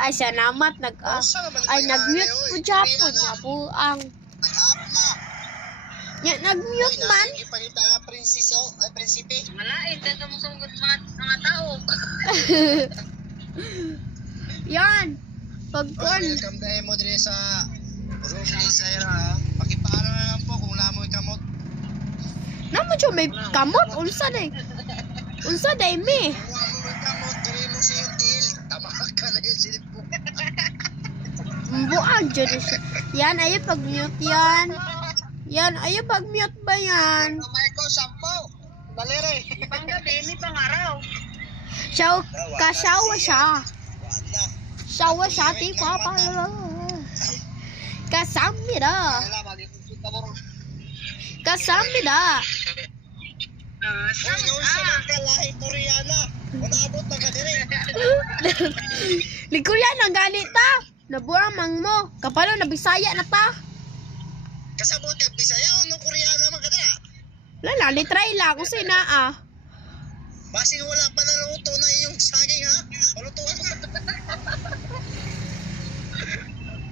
Ay, siya namat. Nag-mute po Japon niya po ang... Nag-up na. Ya, nag-mute man. Ipakita nga prinsiso, ay prinsipe. Malain, dito mo sunggot mga tao. Yan. Pagkuhan. Welcome dahil mo din sa room ni Zaira. Pakipaano na lang po kung lamoy kamot. Naman siya may kamot. Unsa day. Unsa day me. Kung lamoy kamot, diri mo siya yung til. Tamak ka na yung silip mo. Buang dyan siya. Yan, ayaw pag-mute yan. Yan, ayaw pag-mute ba yan? Michael, sampo. Daliri. Pang gabi, may pangaraw. Siya, kasawa siya. Wala. Sawa siya, di pa pa. Kasami da. Kailan mag-ikusita mo rin. Kasami da. Hoy, yung sa mga kalahi Koreana. Wala abot na ka diri. Likuyan ang ganit ta. Nabuang mang mo. Kapalo na Bisaya na ta. Kasabot ka Bisaya o no Koreana man ka dira. Lala, litry lang. Kung sina ah. Basin wala pa na luto na iyong saging ha. Palutuan mo.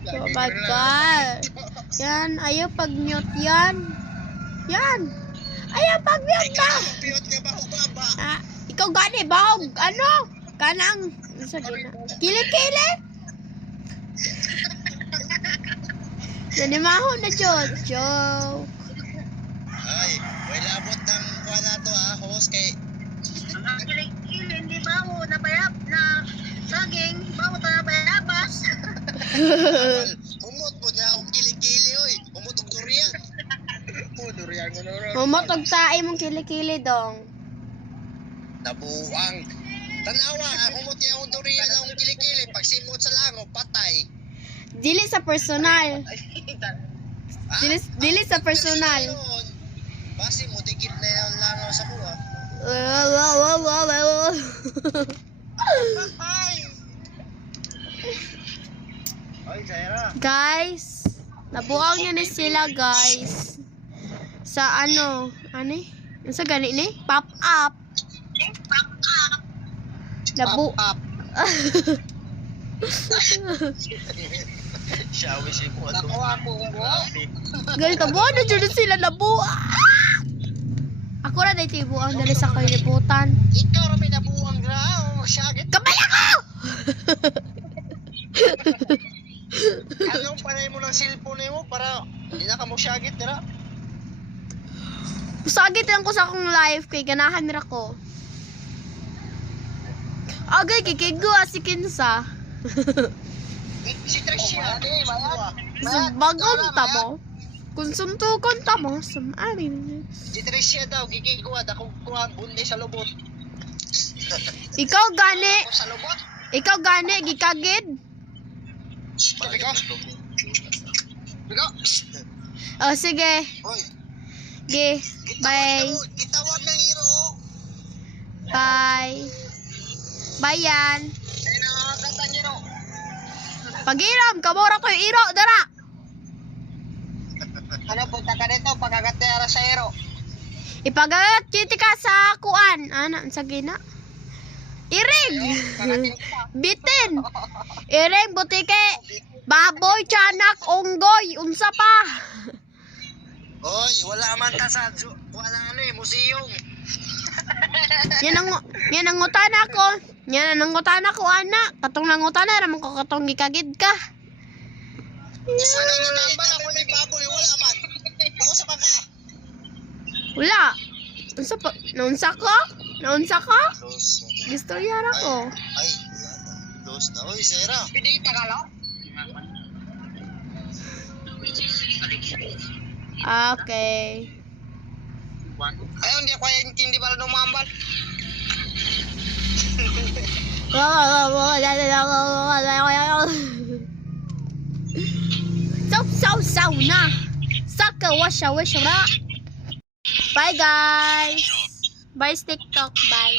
Oh my God. Yan, ayaw pag-mute yan. Yan. Ayaw pag-mute na. Piyot ka ba o baba? Ah, ikaw gani, bahog. Ano? Kanang, isa gina. Kili-kili. Nanimaho na joke. Ay, may labot ng kuha na to ha. Host kay... Ang kilig-kilig, hindi ba ako nabayab na saging, ba ako nabayabas? Amal, humot mo niya akong kilikili oy. Humot og durian. Durian mo na. Humotog tae mong kili-kili dong. Nabuang. Tanawa, humot niya akong durian akong kilikili. Pag simot sa lango, patay. Dili sa personal. Ha? Dili sa personal. Basi mo, dikit na yung langaw sa kuha. Ay, Zaira. Guys, nabuang niya ni sila guys. Sa ano eh? Sa gani ni? Pop up. Nabu. Shawi si mo. Nakuha ko. Guys, nabuang na dyan sila nabuang. Ako na dahil tibuang dali sa kalibutan. Ikaw rin may nabuang grao. Syagit. Kamay ako! Anong panay mo ng cellphone mo para hindi na ka mo syagit, dira? Sagit lang ko sa akong live kay ganahan nila ko. Agay, kikigo si Kinsa. Si Tricia. Bagong tamo. Kung suntukan tamo, samarin. Si Tricia daw, gigigwa. Dakong kuha bundi sa lubot. Ikaw gani. Ako sa lubot. Ikaw gani, gikagid. Bigo. Bigo. Oh, sige. Hoy. Ge. Bye. Gitawag ng hero. Bye. Bye yan. Ay, nakakanta niyo no. Pagiram, kamura ko yung iro, dara. Ano, punta ka dito, pagkagatera sa hero. Ipagagat kiti ka sa kuan. Ano, sa gina? Iring. Bitin. Iring, butike. Baboy, tiyanak, unggoy, unsa pa. Hoy, wala man ka sa wala ano eh, museum. Yan ang ngutan ako. Yan ang ngutan ako, anak. Katong nangutan na, ramang ko katong gikagid ka. Wala na nambal ako ni baboy, wala man. Bako sa bangka. Wala. Unsa pa? Naunsa ko? Naunsa ko? Los. Gusto yara ko. Ay, los na. Hoy, Zaira. Hindi Tagalog. Okay. Ayun, hindi ako hindi pala numambal. Saw na. Saka washa na. Bye guys. Bye TikTok. Bye.